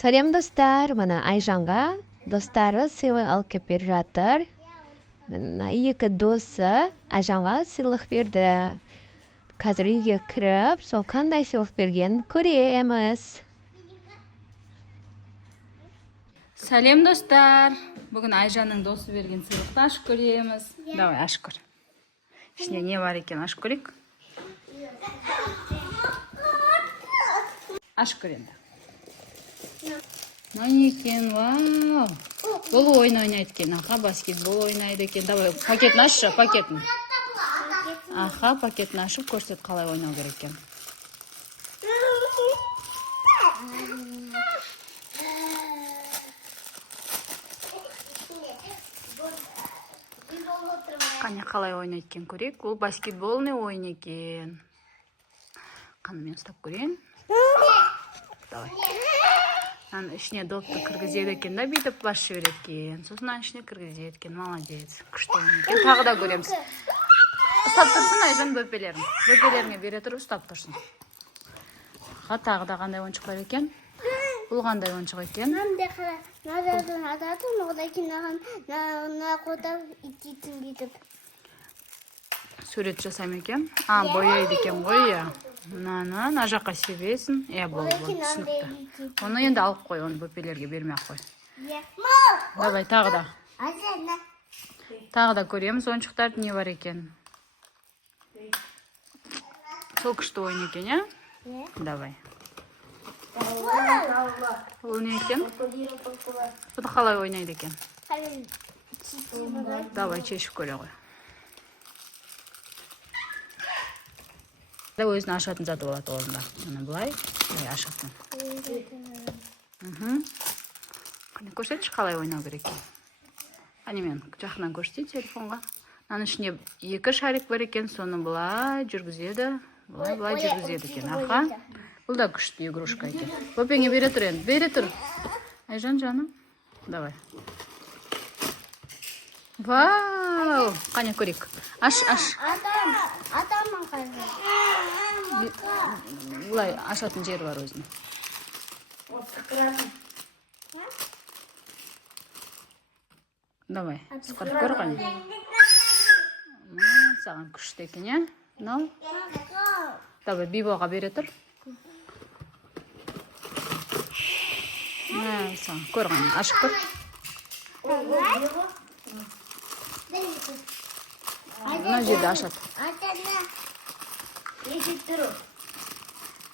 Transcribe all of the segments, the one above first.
Сәлем достар, мына Айжанға достары сыйлық алып келіп беріп жатыр. Мына екі досы Айжанға сыйлық берді. Қазір үйге кіріп, сол қандай сыйлық берген көреміз. Сәлем достар. Бүгін Айжанның досы берген сыйлықты ашып көреміз. Давай, ашып көр. Ішінде не бар екен, ашып көрейік. Ашып көр енді. Не екен, вау. Бұл ойын ойнайды екен. Аха, баскетбол ойнайды екен. Давай, пакетін ашшы, пакетін. Аха, пакетін ашып көрсет, қалай ойнау керек екен. Қане қалай ойнайды екен көрейік. Ол баскетболный ойын екен. Қаны мен ұстап көрейін. Давай. Ішіне допты кіргізеді екен да, бүйтіп бас жібереді екен. Сосын ішіне кіргізеді екен. Молодец. Күшті ойын екен. Тағы да көреміз. Ұстап тұрсын Айжан бөпелерін. Бөпелеріңе бере тұр, ұстап тұрсын. Тағы да қандай ойыншық бар екен? Бұл қандай ойыншық екен? Сурет жасайм екен. Бояйды екен ғой, я. Мына жаққа себесін. Болды, түсінікті. Оны енді алып қой, оны бөпелерге бермей ақ қой. Давай, тағы да. Тағы да көреміз ойыншықтарды не бар екен. Сол күшті ойын екен, я? Давай. Ол не екен? Бұды қалай ойнайды екен? Давай, шешіп көре ғой. Өзін ашатын заты болады олында. Оны бұлай ашатын. Қане көрсетші қалай ойнау керек екен. Қане мен жақынан көрсетейін телефонға. Мынаның ішінде екі шарик бар екен, соны бұлай жүргізеді. Бұлай жүргізеді екен. Аха. Бұл да күшті игрушка екен. Бөпеңе бере тұр енді. Бере тұр. Айжан жаным. Давай. Вау! Қане көрейік. Аш. Атамын қазір. Бұлай ашатын жері бар өзінің. Давай, сықырып көр қане. Саған күшті екен, я? Давай, Бибоға бере тұр. Саған көр қане, ашып көр. Мына жерде ашады.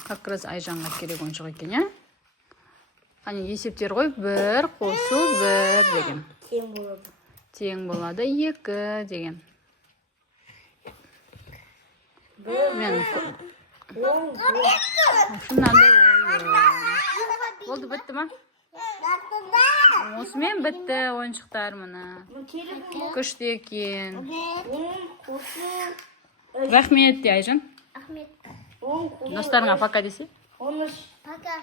Как раз Айжанға керек ойыншық екен, я? Қане есептер ғой, 1 қосу 1 деген. Тең болады 2 деген. Мен шынандай ойын. Болды, бітті ма? Осымен бітті ойыншықтар мұны. Күшті екен. Рахмет, Айжан. Ахмет. Достарыңа пока десе? Пока.